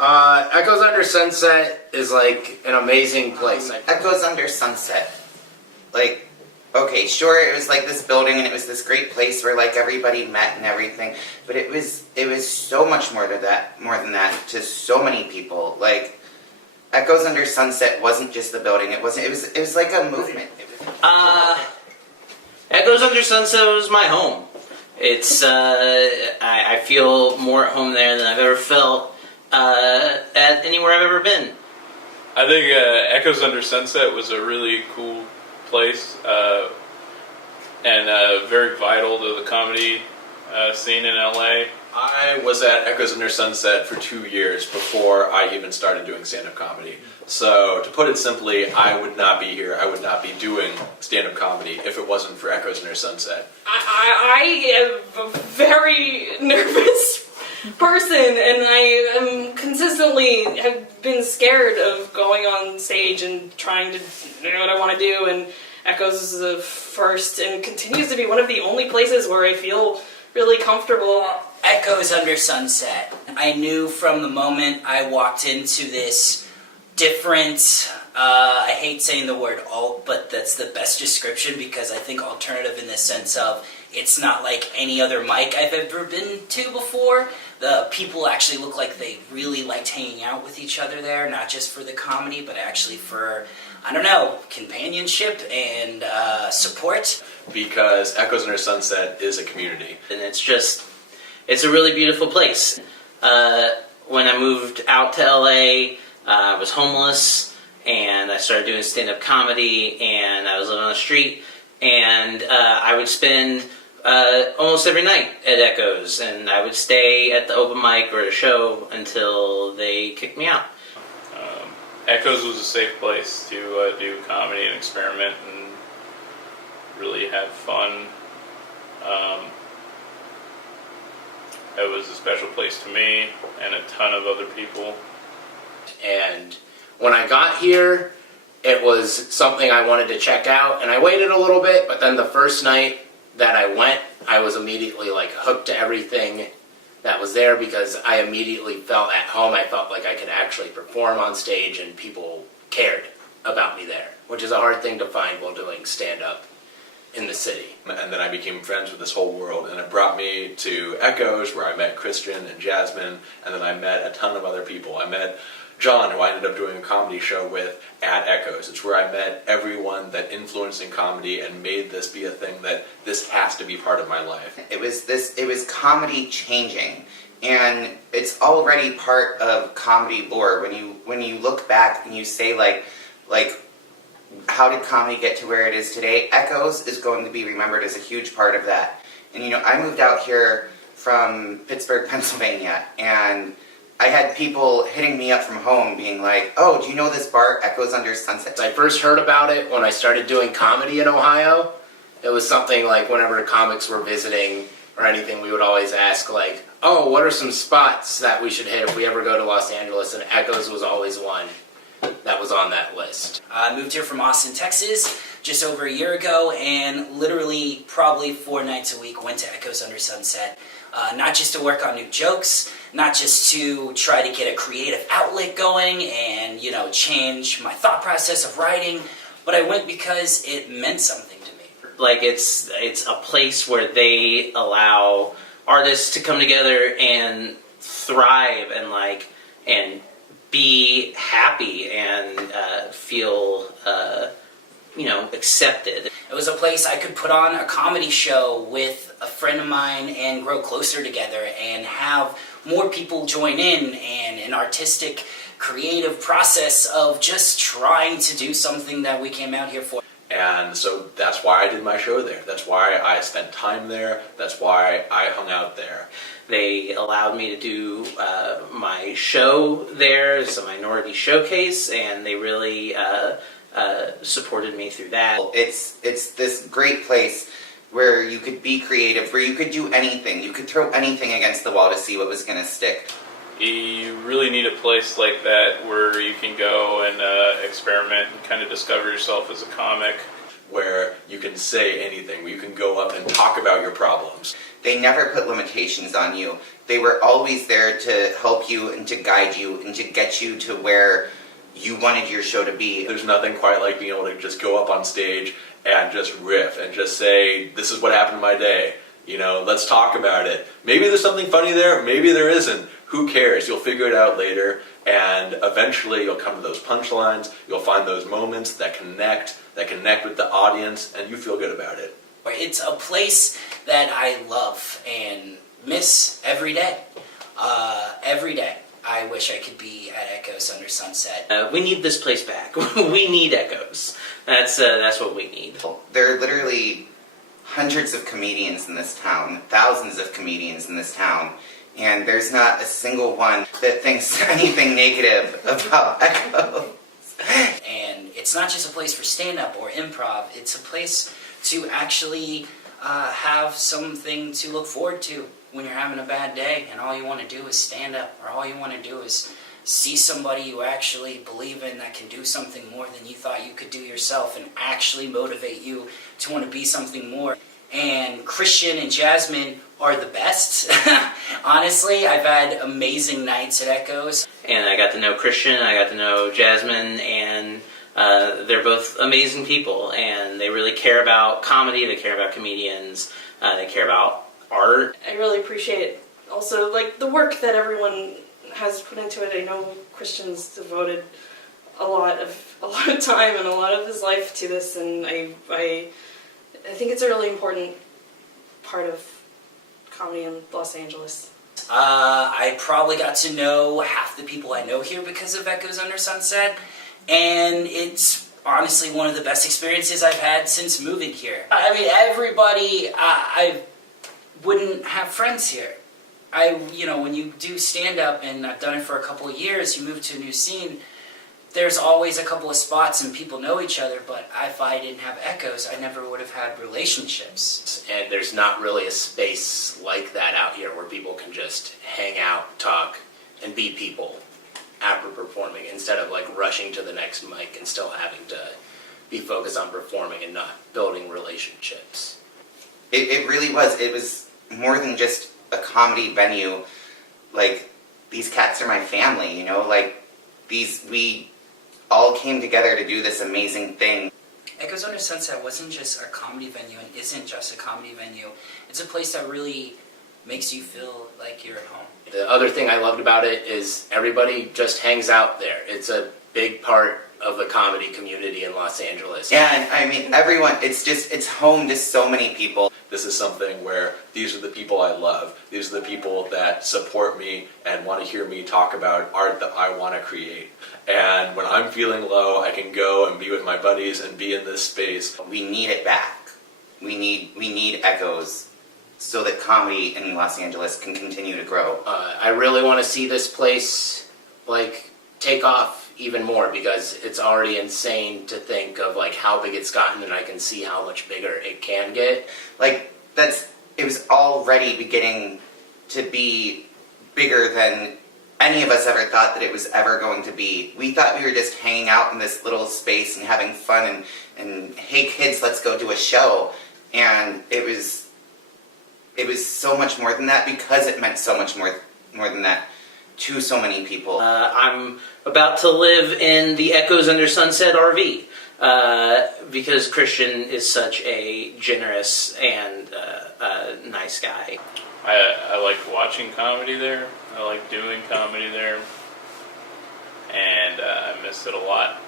Echoes Under Sunset is like an amazing place. Echoes Under Sunset. Like, okay, sure, it was like this building and it was this great place where like everybody met and everything, but it was so much more than that to so many people. Like, Echoes Under Sunset wasn't just the building. It was like a movement. Echoes Under Sunset was my home. It's I feel more at home there than I've ever felt at anywhere I've ever been. I think Echoes Under Sunset was a really cool place and very vital to the comedy scene in LA. I was at Echoes Under Sunset for 2 years before I even started doing stand-up comedy. So, to put it simply, I would not be here, I would not be doing stand-up comedy if it wasn't for Echoes Under Sunset. I am a very nervous person, and I am consistently have been scared of going on stage and trying to do what I want to do, and Echoes is the first and continues to be one of the only places where I feel really comfortable. Echoes Under Sunset. I knew from the moment I walked into this different, I hate saying the word alt, but that's the best description because I think alternative in the sense of it's not like any other mic I've ever been to before. The people actually look like they really liked hanging out with each other there, not just for the comedy, but actually for, I don't know, companionship and support. Because Echoes Under Sunset is a community. And it's a really beautiful place. When I moved out to LA, I was homeless, and I started doing stand-up comedy, and I was living on the street, and I would spend almost every night at Echoes, and I would stay at the open mic or the show until they kicked me out. Echoes was a safe place to do comedy and experiment and really have fun. It was a special place to me and a ton of other people. And when I got here, it was something I wanted to check out, and I waited a little bit, but then the first night that I went, I was immediately like hooked to everything that was there because I immediately felt at home. I felt like I could actually perform on stage and people cared about me there, which is a hard thing to find while doing stand-up in the city. And then I became friends with this whole world, and it brought me to Echoes where I met Christian and Jasmine, and then I met a ton of other people. I met John, who I ended up doing a comedy show with at Echoes. It's where I met everyone that influenced in comedy and made this be a thing that this has to be part of my life. It was comedy changing, and it's already part of comedy lore. When you look back and you say like how did comedy get to where it is today? Echoes is going to be remembered as a huge part of that. And I moved out here from Pittsburgh, Pennsylvania, and I had people hitting me up from home being like, oh, do you know this bar, Echoes Under Sunset? I first heard about it when I started doing comedy in Ohio. It was something like whenever comics were visiting or anything, we would always ask like, oh, what are some spots that we should hit if we ever go to Los Angeles? And Echoes was always one that was on that list. I moved here from Austin, Texas, just over a year ago, and literally probably 4 nights a week went to Echoes Under Sunset. Not just to work on new jokes, not just to try to get a creative outlet going and, change my thought process of writing, but I went because it meant something to me. Like it's a place where they allow artists to come together and thrive and be happy and feel accepted. It was a place I could put on a comedy show with a friend of mine and grow closer together and have more people join in and an artistic, creative process of just trying to do something that we came out here for. And so that's why I did my show there. That's why I spent time there. That's why I hung out there. They allowed me to do my show there as a minority showcase, and they really supported me through that. It's this great place where you could be creative, where you could do anything. You could throw anything against the wall to see what was going to stick. You really need a place like that where you can go and experiment and kind of discover yourself as a comic. Where you can say anything, where you can go up and talk about your problems. They never put limitations on you. They were always there to help you and to guide you and to get you to where you wanted your show to be. There's nothing quite like being able to just go up on stage and just riff and just say, this is what happened in my day. You know, let's talk about it. Maybe there's something funny there, maybe there isn't. Who cares? You'll figure it out later, and eventually you'll come to those punchlines, you'll find those moments that connect with the audience, and you feel good about it. It's a place that I love and miss every day. Every day. I wish I could be at Echoes Under Sunset. We need this place back. We need Echoes. That's what we need. There are literally hundreds of comedians in this town, thousands of comedians in this town, and there's not a single one that thinks anything negative about Echoes. And it's not just a place for stand-up or improv, it's a place to actually have something to look forward to when you're having a bad day and all you want to do is stand up, or all you want to do is see somebody you actually believe in that can do something more than you thought you could do yourself and actually motivate you to want to be something more. And Christian and Jasmine are the best. Honestly, I've had amazing nights at Echoes. And I got to know Christian, I got to know Jasmine, and they're both amazing people, and they really care about comedy, they care about comedians, they care about art. I really appreciate also like the work that everyone has put into it. I know Christian's devoted a lot of time and a lot of his life to this, and I think it's a really important part of comedy in Los Angeles. I probably got to know half the people I know here because of Echoes Under Sunset, and it's honestly one of the best experiences I've had since moving here. I mean, everybody, I wouldn't have friends here. When you do stand-up, and I've done it for a couple of years, you move to a new scene, there's always a couple of spots and people know each other, but if I didn't have Echoes, I never would have had relationships. And there's not really a space like that out here where people can just hang out, talk, and be people after performing, instead of like rushing to the next mic and still having to be focused on performing and not building relationships. It really was. It was more than just a comedy venue. Like, these cats are my family, you know? Like, we all came together to do this amazing thing. Echoes Under Sunset wasn't just a comedy venue and isn't just a comedy venue. It's a place that really makes you feel like you're at home. The other thing I loved about it is everybody just hangs out there. It's a big part of the comedy community in Los Angeles. And I mean, everyone, it's home to so many people. This is something where these are the people I love. These are the people that support me and want to hear me talk about art that I want to create. And when I'm feeling low, I can go and be with my buddies and be in this space. We need it back. We need Echoes so that comedy in Los Angeles can continue to grow. I really want to see this place take off even more, because it's already insane to think of how big it's gotten, and I can see how much bigger it can get. It was already beginning to be bigger than any of us ever thought that it was ever going to be. We thought we were just hanging out in this little space and having fun and hey kids, let's go do a show. And it was so much more than that, because it meant so much more than that to so many people. I'm about to live in the Echoes Under Sunset RV because Christian is such a generous and nice guy. I like watching comedy there. I like doing comedy there. And I miss it a lot.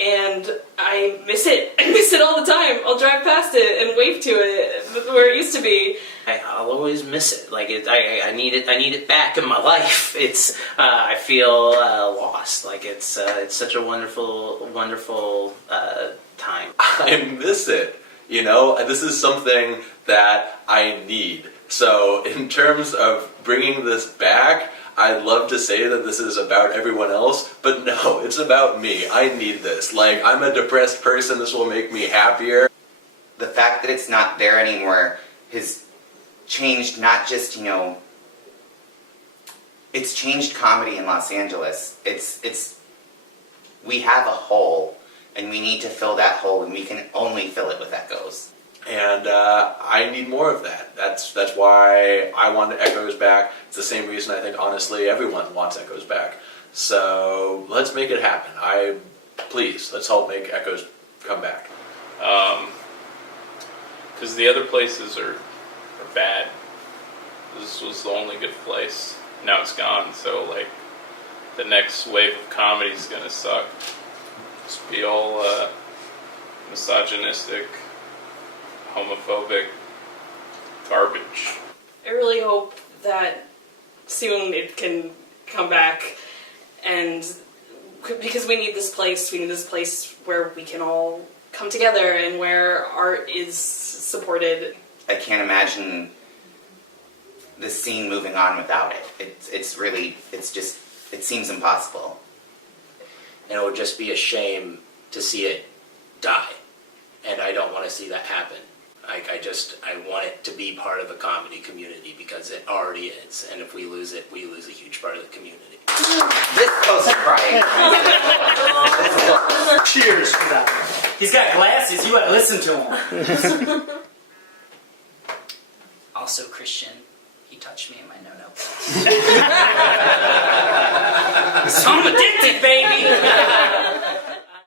And I miss it. I miss it all the time. I'll drive past it and wave to it where it used to be. I'll always miss it. I need it. I need it back in my life. It's. I feel lost. It's such a wonderful, wonderful time. I miss it. This is something that I need. So in terms of bringing this back, I'd love to say that this is about everyone else, but no, it's about me. I need this. I'm a depressed person. This will make me happier. The fact that it's not there anymore has changed not just, it's changed comedy in Los Angeles. We have a hole, and we need to fill that hole, and we can only fill it with Echoes. And I need more of that. That's why I want Echoes back. It's the same reason I think, honestly, everyone wants Echoes back. So let's make it happen. Please, let's help make Echoes come back. Because the other places are bad. This was the only good place. Now it's gone, so like the next wave of comedy is gonna suck. Just be all misogynistic, homophobic garbage. I really hope that soon it can come back, and because we need this place where we can all come together and where art is supported. I can't imagine the scene moving on without it. It seems impossible. And it would just be a shame to see it die. And I don't want to see that happen. I want it to be part of the comedy community because it already is. And if we lose it, we lose a huge part of the community. This close to crying. Cheers for that. He's got glasses. You gotta listen to him. Also, Christian, he touched me in my no-no. So I'm addicted, baby!